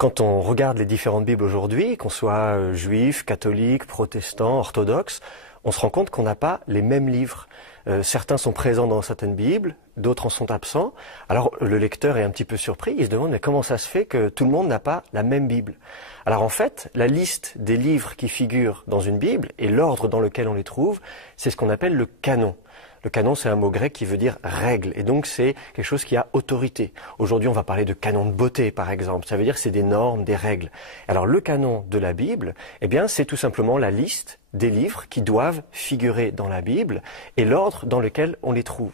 Quand on regarde les différentes Bibles aujourd'hui, qu'on soit juif, catholique, protestant, orthodoxe, on se rend compte qu'on n'a pas les mêmes livres. Certains sont présents dans certaines Bibles, d'autres en sont absents. Alors le lecteur est un petit peu surpris, il se demande mais comment ça se fait que tout le monde n'a pas la même Bible? Alors en fait, la liste des livres qui figurent dans une Bible et l'ordre dans lequel on les trouve, c'est ce qu'on appelle le canon. Le canon, c'est un mot grec qui veut dire règle, et donc c'est quelque chose qui a autorité. Aujourd'hui, on va parler de canon de beauté, par exemple. Ça veut dire que c'est des normes, des règles. Alors le canon de la Bible, eh bien, c'est tout simplement la liste des livres qui doivent figurer dans la Bible et l'ordre dans lequel on les trouve.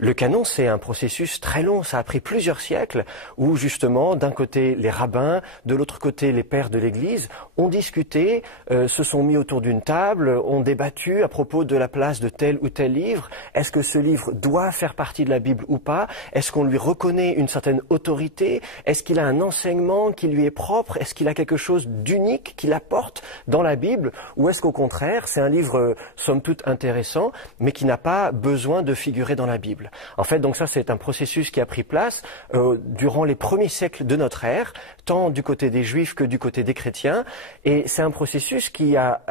Le canon, c'est un processus très long, ça a pris plusieurs siècles, où justement, d'un côté les rabbins, de l'autre côté les pères de l'Église, ont discuté, se sont mis autour d'une table, ont débattu à propos de la place de tel ou tel livre. Est-ce que ce livre doit faire partie de la Bible ou pas? Est-ce qu'on lui reconnaît une certaine autorité? Est-ce qu'il a un enseignement qui lui est propre? Est-ce qu'il a quelque chose d'unique qu'il apporte dans la Bible? Ou est-ce qu'au contraire, c'est un livre somme toute intéressant, mais qui n'a pas besoin de figurer dans la Bible? En fait, donc ça, c'est un processus qui a pris place durant les premiers siècles de notre ère, tant du côté des Juifs que du côté des chrétiens, et c'est un processus qui a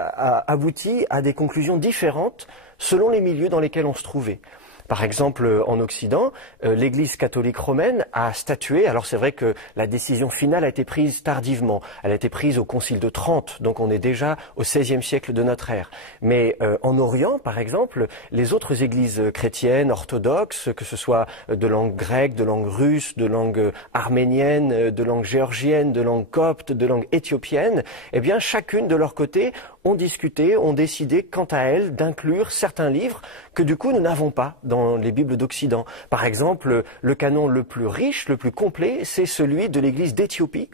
abouti à des conclusions différentes selon les milieux dans lesquels on se trouvait. Par exemple, en Occident, l'Église catholique romaine a statué, alors c'est vrai que la décision finale a été prise tardivement, elle a été prise au Concile de Trente, donc on est déjà au XVIe siècle de notre ère. Mais en Orient, par exemple, les autres églises chrétiennes, orthodoxes, que ce soit de langue grecque, de langue russe, de langue arménienne, de langue géorgienne, de langue copte, de langue éthiopienne, eh bien chacune de leur côté ont discuté, ont décidé quant à elles d'inclure certains livres que du coup nous n'avons pas dans les Bibles d'Occident. Par exemple, le canon le plus riche, le plus complet, c'est celui de l'Église d'Éthiopie,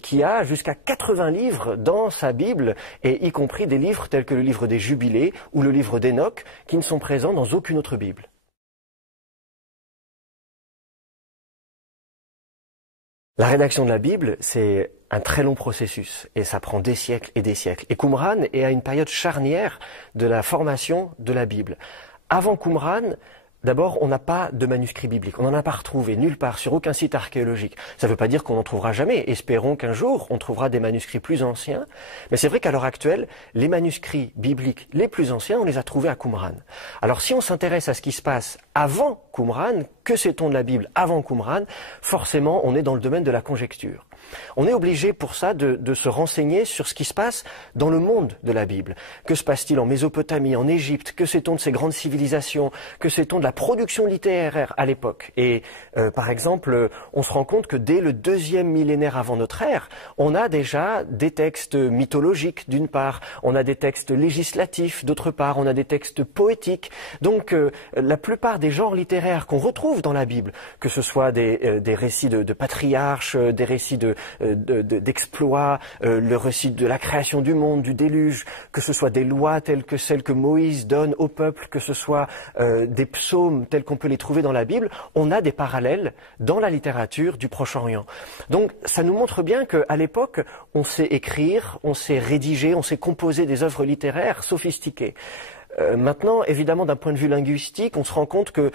qui a jusqu'à 80 livres dans sa Bible, et y compris des livres tels que le livre des Jubilés ou le livre d'Enoch, qui ne sont présents dans aucune autre Bible. La rédaction de la Bible, c'est un très long processus et ça prend des siècles et des siècles. Et Qumran est à une période charnière de la formation de la Bible. Avant Qumran, d'abord, on n'a pas de manuscrits bibliques. On n'en a pas retrouvé nulle part, sur aucun site archéologique. Ça ne veut pas dire qu'on n'en trouvera jamais. Espérons qu'un jour, on trouvera des manuscrits plus anciens. Mais c'est vrai qu'à l'heure actuelle, les manuscrits bibliques les plus anciens, on les a trouvés à Qumran. Alors si on s'intéresse à ce qui se passe avant Qumran, que sait-on de la Bible avant Qumran? Forcément, on est dans le domaine de la conjecture. On est obligé pour ça de se renseigner sur ce qui se passe dans le monde de la Bible. Que se passe-t-il en Mésopotamie, en Égypte? Que sait-on de ces grandes civilisations? Que sait-on de la production littéraire à l'époque? Et par exemple, on se rend compte que dès le 2e millénaire avant notre ère, on a déjà des textes mythologiques d'une part, on a des textes législatifs d'autre part, on a des textes poétiques. Donc la plupart des genres littéraires qu'on retrouve dans la Bible, que ce soit des récits de patriarches, des récits d'exploits, le récit de la création du monde, du déluge, que ce soit des lois telles que celles que Moïse donne au peuple, que ce soit des psaumes tels qu'on peut les trouver dans la Bible, on a des parallèles dans la littérature du Proche-Orient. Donc ça nous montre bien qu'à l'époque, on sait écrire, on sait rédiger, on sait composer des œuvres littéraires sophistiquées. Maintenant, évidemment, d'un point de vue linguistique, on se rend compte que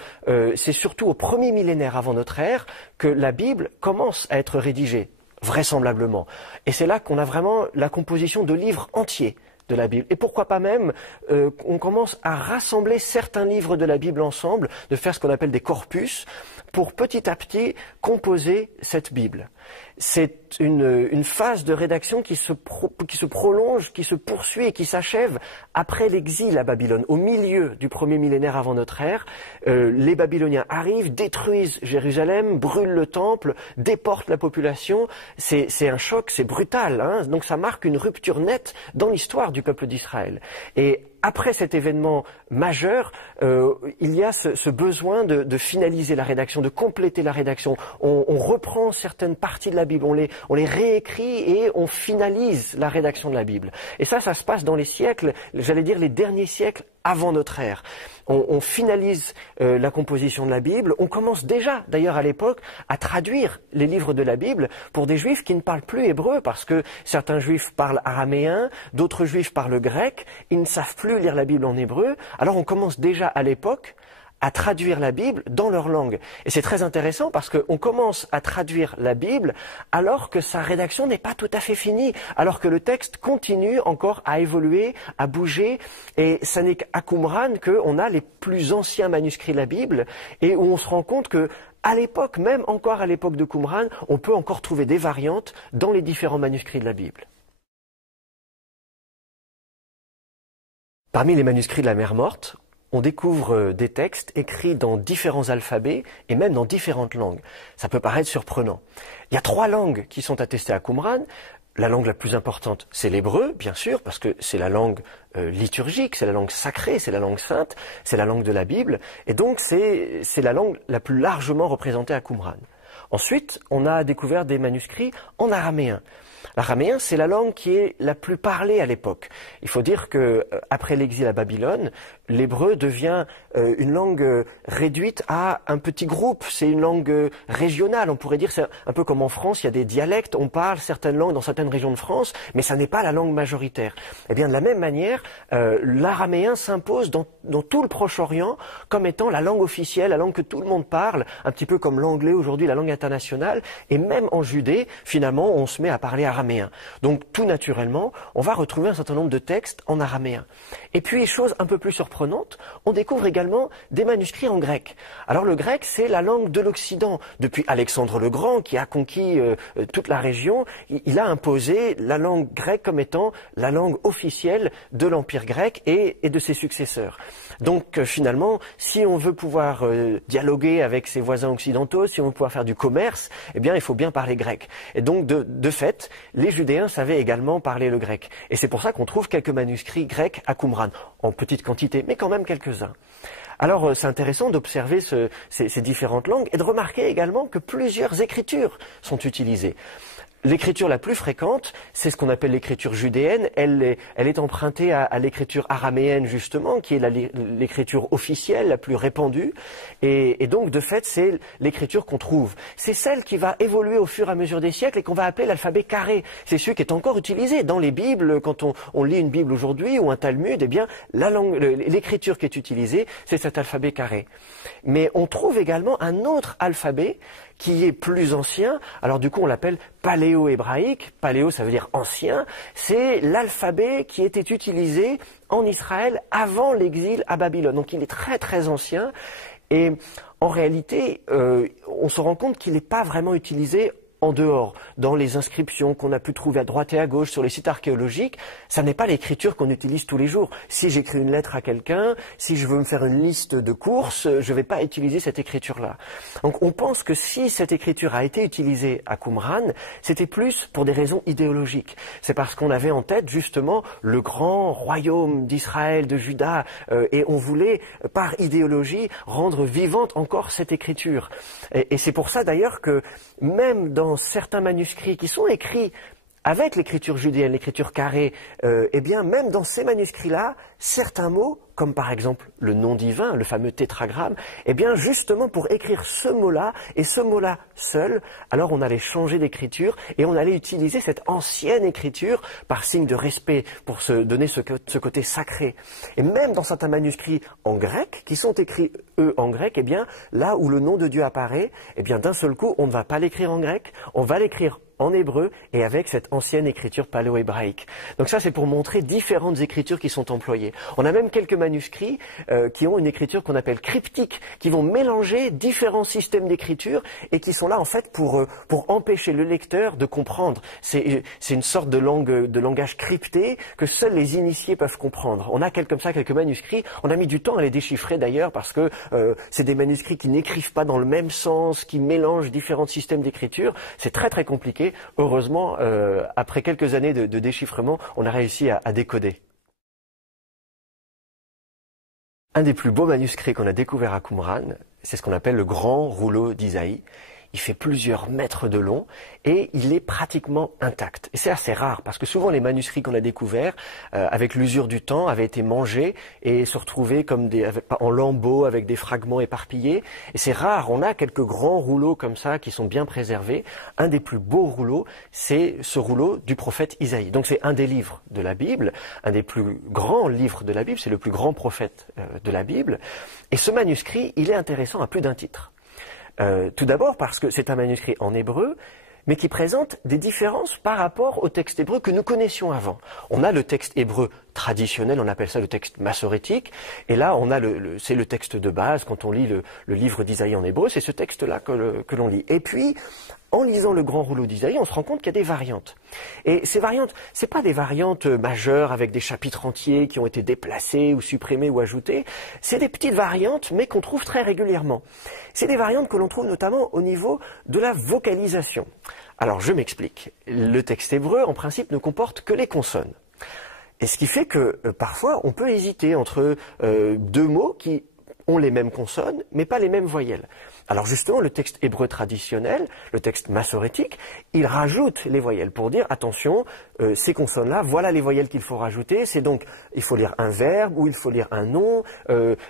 c'est surtout au 1er millénaire avant notre ère que la Bible commence à être rédigée, vraisemblablement. Et c'est là qu'on a vraiment la composition de livres entiers de la Bible. Et pourquoi pas même, on commence à rassembler certains livres de la Bible ensemble, de faire ce qu'on appelle des corpus, pour petit à petit composer cette Bible. C'est une phase de rédaction qui se prolonge, qui se poursuit et qui s'achève après l'exil à Babylone. Au milieu du 1er millénaire avant notre ère, les Babyloniens arrivent, détruisent Jérusalem, brûlent le temple, déportent la population. C'est un choc, c'est brutal, hein. Donc ça marque une rupture nette dans l'histoire du peuple d'Israël. Et après cet événement majeur, il y a ce besoin de finaliser la rédaction, de compléter la rédaction. On reprend certaines parties de la Bible, on les réécrit et on finalise la rédaction de la Bible. Et ça se passe dans les siècles, j'allais dire les derniers siècles avant notre ère. On finalise la composition de la Bible. On commence déjà, d'ailleurs à l'époque, à traduire les livres de la Bible pour des juifs qui ne parlent plus hébreu, parce que certains juifs parlent araméen, d'autres juifs parlent grec, ils ne savent plus lire la Bible en hébreu. Alors on commence déjà à l'époque à traduire la Bible dans leur langue. Et c'est très intéressant parce qu'on commence à traduire la Bible alors que sa rédaction n'est pas tout à fait finie, alors que le texte continue encore à évoluer, à bouger. Et ça n'est qu'à Qumran qu'on a les plus anciens manuscrits de la Bible et où on se rend compte que à l'époque, même encore à l'époque de Qumran, on peut encore trouver des variantes dans les différents manuscrits de la Bible. Parmi les manuscrits de la Mer Morte, on découvre des textes écrits dans différents alphabets et même dans différentes langues. Ça peut paraître surprenant. Il y a 3 langues qui sont attestées à Qumran. La langue la plus importante, c'est l'hébreu, bien sûr, parce que c'est la langue liturgique, c'est la langue sacrée, c'est la langue sainte, c'est la langue de la Bible, et donc c'est la langue la plus largement représentée à Qumran. Ensuite, on a découvert des manuscrits en araméen. L'araméen, c'est la langue qui est la plus parlée à l'époque. Il faut dire que après l'exil à Babylone, l'hébreu devient une langue réduite à un petit groupe. C'est une langue régionale. On pourrait dire, c'est un peu comme en France, il y a des dialectes. On parle certaines langues dans certaines régions de France, mais ça n'est pas la langue majoritaire. Eh bien, de la même manière, l'araméen s'impose dans tout le Proche-Orient comme étant la langue officielle, la langue que tout le monde parle, un petit peu comme l'anglais aujourd'hui, la langue internationale. Et même en Judée, finalement, on se met à parler araméen. Donc tout naturellement, on va retrouver un certain nombre de textes en araméen. Et puis, chose un peu plus surprenante, on découvre également des manuscrits en grec. Alors le grec, c'est la langue de l'Occident. Depuis Alexandre le Grand, qui a conquis toute la région, il a imposé la langue grecque comme étant la langue officielle de l'Empire grec et de ses successeurs. Donc finalement, si on veut pouvoir dialoguer avec ses voisins occidentaux, si on veut pouvoir faire du commerce, eh bien il faut bien parler grec. Et donc de fait, les Judéens savaient également parler le grec. Et c'est pour ça qu'on trouve quelques manuscrits grecs à Qumran, en petite quantité, mais quand même quelques-uns. Alors c'est intéressant d'observer ces différentes langues et de remarquer également que plusieurs écritures sont utilisées. L'écriture la plus fréquente, c'est ce qu'on appelle l'écriture judéenne. Elle est empruntée à l'écriture araméenne, justement, qui est l'écriture officielle, la plus répandue. Et donc, de fait, c'est l'écriture qu'on trouve. C'est celle qui va évoluer au fur et à mesure des siècles et qu'on va appeler l'alphabet carré. C'est celui qui est encore utilisé dans les Bibles. Quand on lit une Bible aujourd'hui ou un Talmud, eh bien, l'écriture qui est utilisée, c'est cet alphabet carré. Mais on trouve également un autre alphabet qui est plus ancien. Alors du coup, on l'appelle paléo-hébraïque. Paléo, ça veut dire ancien. C'est l'alphabet qui était utilisé en Israël avant l'exil à Babylone. Donc il est très très ancien. Et en réalité, on se rend compte qu'il n'est pas vraiment utilisé en dehors, dans les inscriptions qu'on a pu trouver à droite et à gauche sur les sites archéologiques. Ça n'est pas l'écriture qu'on utilise tous les jours. Si j'écris une lettre à quelqu'un, si je veux me faire une liste de courses, je ne vais pas utiliser cette écriture-là. Donc on pense que si cette écriture a été utilisée à Qumran, c'était plus pour des raisons idéologiques. C'est parce qu'on avait en tête justement le grand royaume d'Israël, de Juda, et on voulait, par idéologie, rendre vivante encore cette écriture. Et c'est pour ça d'ailleurs que même dans certains manuscrits qui sont écrits avec l'écriture judéenne, l'écriture carrée, eh bien même dans ces manuscrits-là, certains mots, comme par exemple le nom divin, le fameux tétragramme, eh bien justement pour écrire ce mot-là et ce mot-là seul, alors on allait changer d'écriture et on allait utiliser cette ancienne écriture par signe de respect pour se donner ce côté sacré. Et même dans certains manuscrits en grec, qui sont écrits eux en grec, eh bien là où le nom de Dieu apparaît, eh bien d'un seul coup on ne va pas l'écrire en grec, on va l'écrire en hébreu et avec cette ancienne écriture paléo-hébraïque. Donc ça c'est pour montrer différentes écritures qui sont employées. On a même quelques manuscrits qui ont une écriture qu'on appelle cryptique, qui vont mélanger différents systèmes d'écriture et qui sont là en fait pour empêcher le lecteur de comprendre. C'est une sorte de langage crypté que seuls les initiés peuvent comprendre. On a comme ça quelques manuscrits, on a mis du temps à les déchiffrer d'ailleurs parce que c'est des manuscrits qui n'écrivent pas dans le même sens, qui mélangent différents systèmes d'écriture. C'est très très compliqué. Heureusement, après quelques années de déchiffrement, on a réussi à décoder. Un des plus beaux manuscrits qu'on a découvert à Qumran, c'est ce qu'on appelle le grand rouleau d'Isaïe. il fait plusieurs mètres de long et il est pratiquement intact. Et c'est assez rare parce que souvent les manuscrits qu'on a découverts, avec l'usure du temps, avaient été mangés et se retrouvaient comme en lambeaux avec des fragments éparpillés. Et c'est rare, on a quelques grands rouleaux comme ça qui sont bien préservés. Un des plus beaux rouleaux, c'est ce rouleau du prophète Isaïe. Donc c'est un des livres de la Bible, un des plus grands livres de la Bible, c'est le plus grand prophète de la Bible. Et ce manuscrit, il est intéressant à plus d'un titre. Tout d'abord parce que c'est un manuscrit en hébreu, mais qui présente des différences par rapport au texte hébreu que nous connaissions avant. On a le texte hébreu traditionnel, on appelle ça le texte massorétique, et là on a c'est le texte de base, quand on lit le livre d'Isaïe en hébreu, c'est ce texte-là que l'on lit. Et puis, en lisant le grand rouleau d'Isaïe, on se rend compte qu'il y a des variantes. Et ces variantes, c'est pas des variantes majeures avec des chapitres entiers qui ont été déplacés ou supprimés ou ajoutés, c'est des petites variantes, mais qu'on trouve très régulièrement. C'est des variantes que l'on trouve notamment au niveau de la vocalisation. Alors, je m'explique. Le texte hébreu, en principe, ne comporte que les consonnes. Et ce qui fait que, parfois, on peut hésiter entre deux mots qui ont les mêmes consonnes, mais pas les mêmes voyelles. Alors justement, le texte hébreu traditionnel, le texte massorétique, il rajoute les voyelles pour dire, attention, ces consonnes-là, voilà les voyelles qu'il faut rajouter. C'est donc, il faut lire un verbe ou il faut lire un nom.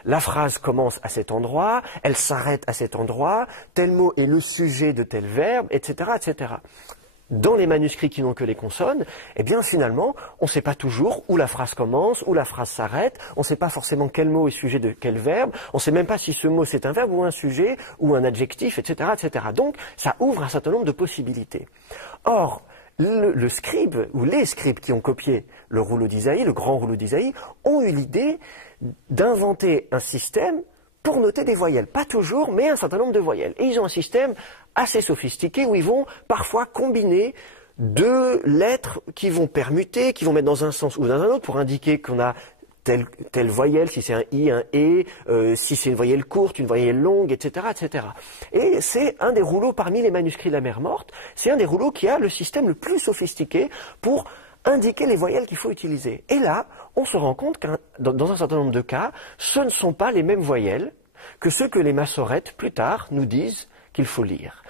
La phrase commence à cet endroit, elle s'arrête à cet endroit, tel mot est le sujet de tel verbe, etc., etc. Dans les manuscrits qui n'ont que les consonnes, eh bien finalement, on ne sait pas toujours où la phrase commence, où la phrase s'arrête, on ne sait pas forcément quel mot est sujet de quel verbe, on ne sait même pas si ce mot c'est un verbe ou un sujet, ou un adjectif, etc., etc. Donc, ça ouvre un certain nombre de possibilités. Or, le scribe, ou les scribes qui ont copié le rouleau d'Isaïe, le grand rouleau d'Isaïe, ont eu l'idée d'inventer un système pour noter des voyelles. Pas toujours, mais un certain nombre de voyelles. Et ils ont un système assez sophistiqué où ils vont parfois combiner deux lettres qui vont permuter, qui vont mettre dans un sens ou dans un autre pour indiquer qu'on a telle voyelle, si c'est un i, un e, si c'est une voyelle courte, une voyelle longue, etc., etc. Et c'est un des rouleaux parmi les manuscrits de la Mer Morte, c'est un des rouleaux qui a le système le plus sophistiqué pour indiquer les voyelles qu'il faut utiliser. Et là, on se rend compte que dans un certain nombre de cas, ce ne sont pas les mêmes voyelles que ceux que les massorètes, plus tard, nous disent qu'il faut lire.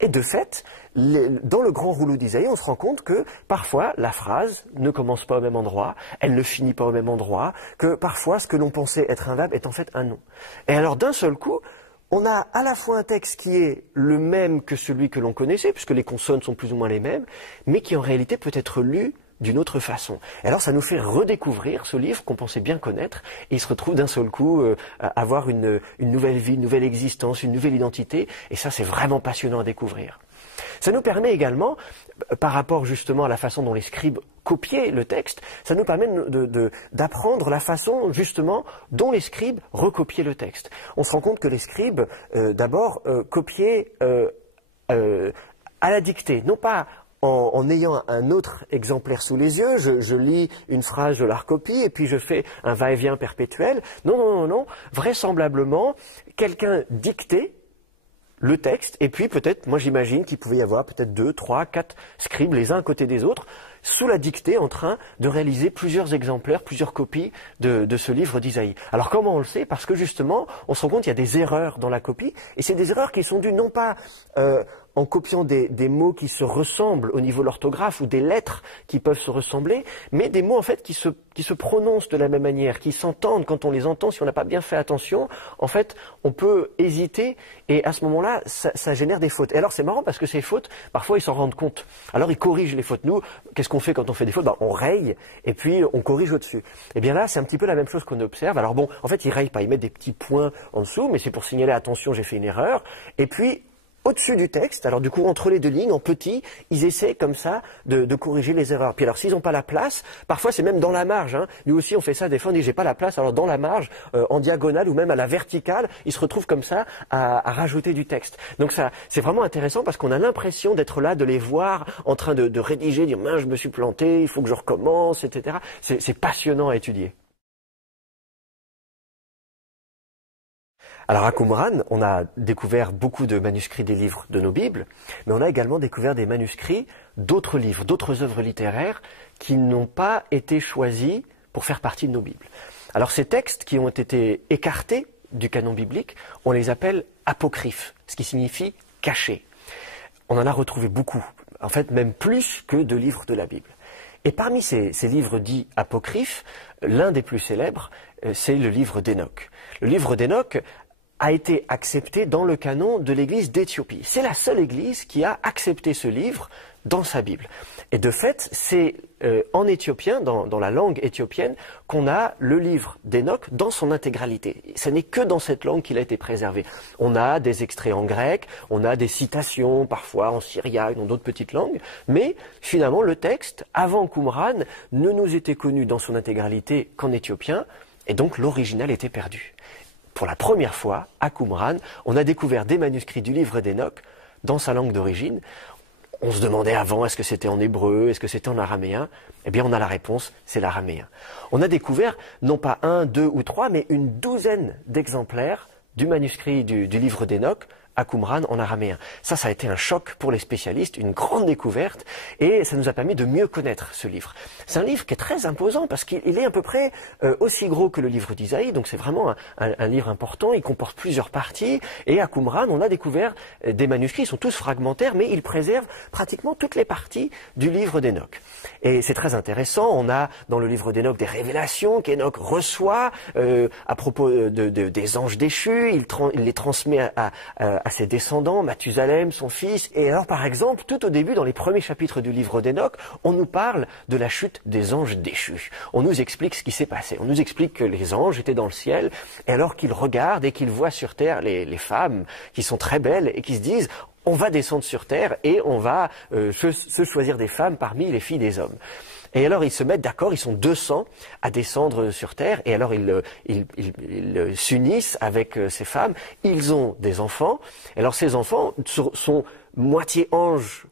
Et de fait, dans le grand rouleau d'Isaïe, on se rend compte que parfois la phrase ne commence pas au même endroit, elle ne finit pas au même endroit, que parfois ce que l'on pensait être un verbe est en fait un nom. Et alors d'un seul coup, on a à la fois un texte qui est le même que celui que l'on connaissait, puisque les consonnes sont plus ou moins les mêmes, mais qui en réalité peut être lu d'une autre façon. Et alors ça nous fait redécouvrir ce livre qu'on pensait bien connaître, et il se retrouve d'un seul coup avoir une nouvelle vie, une nouvelle existence, une nouvelle identité, et ça c'est vraiment passionnant à découvrir. Ça nous permet également, par rapport justement à la façon dont les scribes copiaient le texte, ça nous permet d'apprendre la façon justement dont les scribes recopiaient le texte. On se rend compte que les scribes, d'abord, copiaient à la dictée, non pas en ayant un autre exemplaire sous les yeux, je lis une phrase, je la recopie, et puis je fais un va-et-vient perpétuel. Non, non, non, non. Vraisemblablement, quelqu'un dictait le texte, et puis peut-être, moi j'imagine qu'il pouvait y avoir peut-être 2, 3, 4 scribes les uns à côté des autres, sous la dictée, en train de réaliser plusieurs exemplaires, plusieurs copies de ce livre d'Isaïe. Alors comment on le sait? Parce que justement, on se rend compte qu'il y a des erreurs dans la copie, et c'est des erreurs qui sont dues non pas en copiant des mots qui se ressemblent au niveau de l'orthographe ou des lettres qui peuvent se ressembler, mais des mots en fait qui se prononcent de la même manière, qui s'entendent quand on les entend. Si on n'a pas bien fait attention, en fait, on peut hésiter et à ce moment-là, ça génère des fautes. Et alors c'est marrant parce que ces fautes, parfois ils s'en rendent compte. Alors ils corrigent les fautes. Nous, qu'est-ce qu'on fait quand on fait des fautes? On raye et puis on corrige au-dessus. Et bien là, c'est un petit peu la même chose qu'on observe. Alors bon, en fait, ils rayent pas, ils mettent des petits points en dessous, mais c'est pour signaler attention, j'ai fait une erreur. Et puis au-dessus du texte, alors du coup entre les deux lignes, en petit, ils essaient comme ça de corriger les erreurs. Puis alors s'ils n'ont pas la place, parfois c'est même dans la marge. Nous aussi on fait ça, des fois on dit j'ai pas la place, alors dans la marge, en diagonale ou même à la verticale, ils se retrouvent comme ça à rajouter du texte. Donc ça, c'est vraiment intéressant parce qu'on a l'impression d'être là, de les voir en train de rédiger, dire mince je me suis planté, il faut que je recommence, etc. C'est passionnant à étudier. Alors à Qumran, on a découvert beaucoup de manuscrits des livres de nos Bibles, mais on a également découvert des manuscrits d'autres livres, d'autres œuvres littéraires qui n'ont pas été choisis pour faire partie de nos Bibles. Alors ces textes qui ont été écartés du canon biblique, on les appelle apocryphes, ce qui signifie cachés. on en a retrouvé beaucoup, en fait même plus que de livres de la Bible. Et parmi ces livres dits apocryphes, l'un des plus célèbres, c'est le livre d'Hénoch. Le livre d'Hénoch a été accepté dans le canon de l'église d'Éthiopie. C'est la seule église qui a accepté ce livre dans sa Bible. Et de fait, c'est en éthiopien, dans la langue éthiopienne, qu'on a le livre d'Hénoch dans son intégralité. Ce n'est que dans cette langue qu'il a été préservé. On a des extraits en grec, on a des citations parfois en syriaque, dans d'autres petites langues, mais finalement le texte, avant Qumran, ne nous était connu dans son intégralité qu'en éthiopien, et donc l'original était perdu. Pour la première fois, à Qumran, on a découvert des manuscrits du livre d'Hénoch dans sa langue d'origine. On se demandait avant, est-ce que c'était en hébreu, est-ce que c'était en araméen? Eh bien, on a la réponse, c'est l'araméen. On a découvert, non pas 1, 2 ou 3, mais une douzaine d'exemplaires du manuscrit du livre d'Hénoch à Qumran en araméen. Ça a été un choc pour les spécialistes, une grande découverte, et ça nous a permis de mieux connaître ce livre. C'est un livre qui est très imposant parce qu'il est à peu près aussi gros que le livre d'Isaïe, donc c'est vraiment un livre important, il comporte plusieurs parties, et à Qumran, on a découvert des manuscrits, ils sont tous fragmentaires, mais ils préservent pratiquement toutes les parties du livre d'Hénoch. Et c'est très intéressant, on a dans le livre d'Hénoch des révélations qu'Hénoch reçoit à propos des anges déchus, il les transmet à ses descendants, Mathusalem, son fils. Et alors, par exemple, tout au début, dans les premiers chapitres du livre d'Hénoch, on nous parle de la chute des anges déchus. On nous explique ce qui s'est passé. On nous explique que les anges étaient dans le ciel, et alors qu'ils regardent et qu'ils voient sur terre les femmes qui sont très belles et qui se disent « on va descendre sur terre et on va se choisir des femmes parmi les filles des hommes ». Et alors ils se mettent d'accord, ils sont 200 à descendre sur terre, et alors ils s'unissent avec ces femmes, ils ont des enfants, et alors ces enfants sont moitié anges,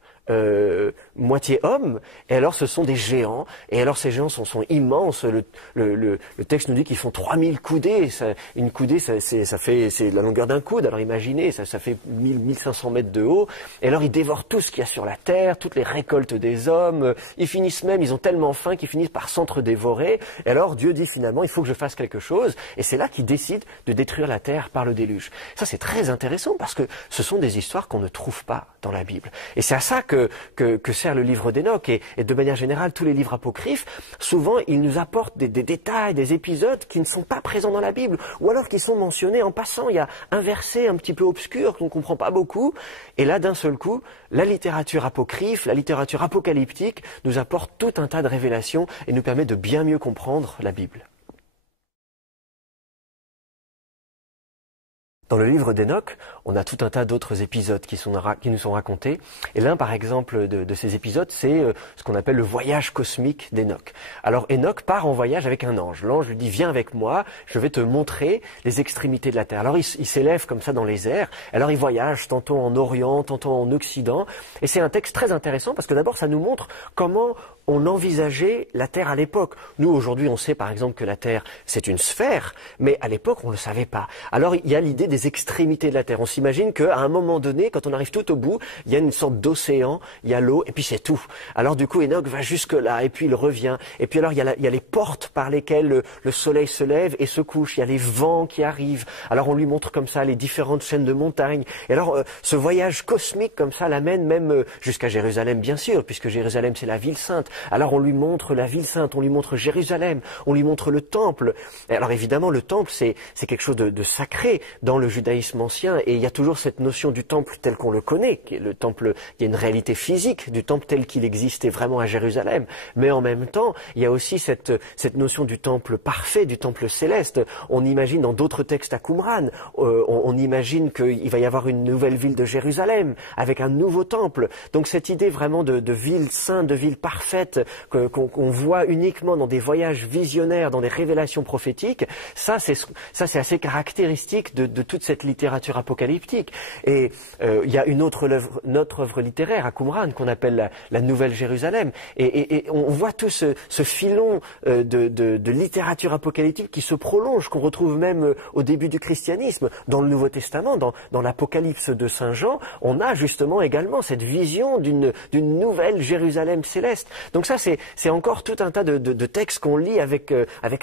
moitié hommes, et alors ce sont des géants, et alors ces géants sont immenses. Le texte nous dit qu'ils font 3000 coudées, une coudée c'est la longueur d'un coude, alors imaginez, ça fait 1500 mètres de haut, et alors ils dévorent tout ce qu'il y a sur la terre, toutes les récoltes des hommes, ils ont tellement faim qu'ils finissent par s'entre-dévorer, et alors Dieu dit finalement il faut que je fasse quelque chose, et c'est là qu'il décide de détruire la terre par le déluge. Ça c'est très intéressant parce que ce sont des histoires qu'on ne trouve pas dans la Bible, et c'est à ça que sert le livre d'Hénoch, et de manière générale tous les livres apocryphes, souvent ils nous apportent des détails, des épisodes qui ne sont pas présents dans la Bible, ou alors qui sont mentionnés en passant. Il y a un verset un petit peu obscur qu'on ne comprend pas beaucoup, et là d'un seul coup, la littérature apocryphe, la littérature apocalyptique nous apporte tout un tas de révélations et nous permet de bien mieux comprendre la Bible. Dans le livre d'Hénoch, on a tout un tas d'autres épisodes qui nous sont racontés. Et l'un, par exemple, de ces épisodes, c'est ce qu'on appelle le voyage cosmique d'Hénoch. Alors Hénoch part en voyage avec un ange. L'ange lui dit « Viens avec moi, je vais te montrer les extrémités de la terre ». Alors il s'élève comme ça dans les airs. Alors il voyage tantôt en Orient, tantôt en Occident. Et c'est un texte très intéressant parce que d'abord, ça nous montre comment on envisageait la Terre à l'époque. Nous, aujourd'hui, on sait par exemple que la Terre, c'est une sphère, mais à l'époque, on ne le savait pas. Alors, il y a l'idée des extrémités de la Terre. On s'imagine qu'à un moment donné, quand on arrive tout au bout, il y a une sorte d'océan, il y a l'eau, et puis c'est tout. Alors du coup, Hénoch va jusque-là, et puis il revient. Et puis alors, il y a les portes par lesquelles le soleil se lève et se couche. Il y a les vents qui arrivent. Alors, on lui montre comme ça les différentes chaînes de montagnes. Et alors, ce voyage cosmique comme ça l'amène même jusqu'à Jérusalem, bien sûr, puisque Jérusalem, c'est la ville sainte. Alors on lui montre la ville sainte, on lui montre Jérusalem, on lui montre le temple. Et alors évidemment, le temple, c'est quelque chose de sacré dans le judaïsme ancien, et il y a toujours cette notion du temple tel qu'on le connaît. Le temple, il y a une réalité physique du temple tel qu'il existait vraiment à Jérusalem, mais en même temps, il y a aussi cette notion du temple parfait, du temple céleste. On imagine dans d'autres textes à Qumran, on imagine qu'il va y avoir une nouvelle ville de Jérusalem, avec un nouveau temple. Donc cette idée vraiment de ville sainte, de ville parfaite, qu'on voit uniquement dans des voyages visionnaires, dans des révélations prophétiques, ça c'est assez caractéristique de toute cette littérature apocalyptique. Et il y a une autre œuvre littéraire à Qumran qu'on appelle la Nouvelle Jérusalem. Et on voit tout ce filon de littérature apocalyptique qui se prolonge, qu'on retrouve même au début du christianisme. Dans le Nouveau Testament, dans l'Apocalypse de Saint Jean, on a justement également cette vision d'une nouvelle Jérusalem céleste. Donc ça, c'est encore tout un tas de textes qu'on lit avec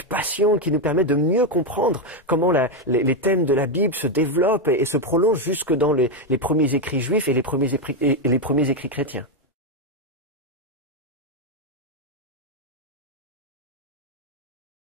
passion, qui nous permettent de mieux comprendre comment les thèmes de la Bible se développe et se prolonge jusque dans les premiers écrits juifs et les premiers écrits chrétiens.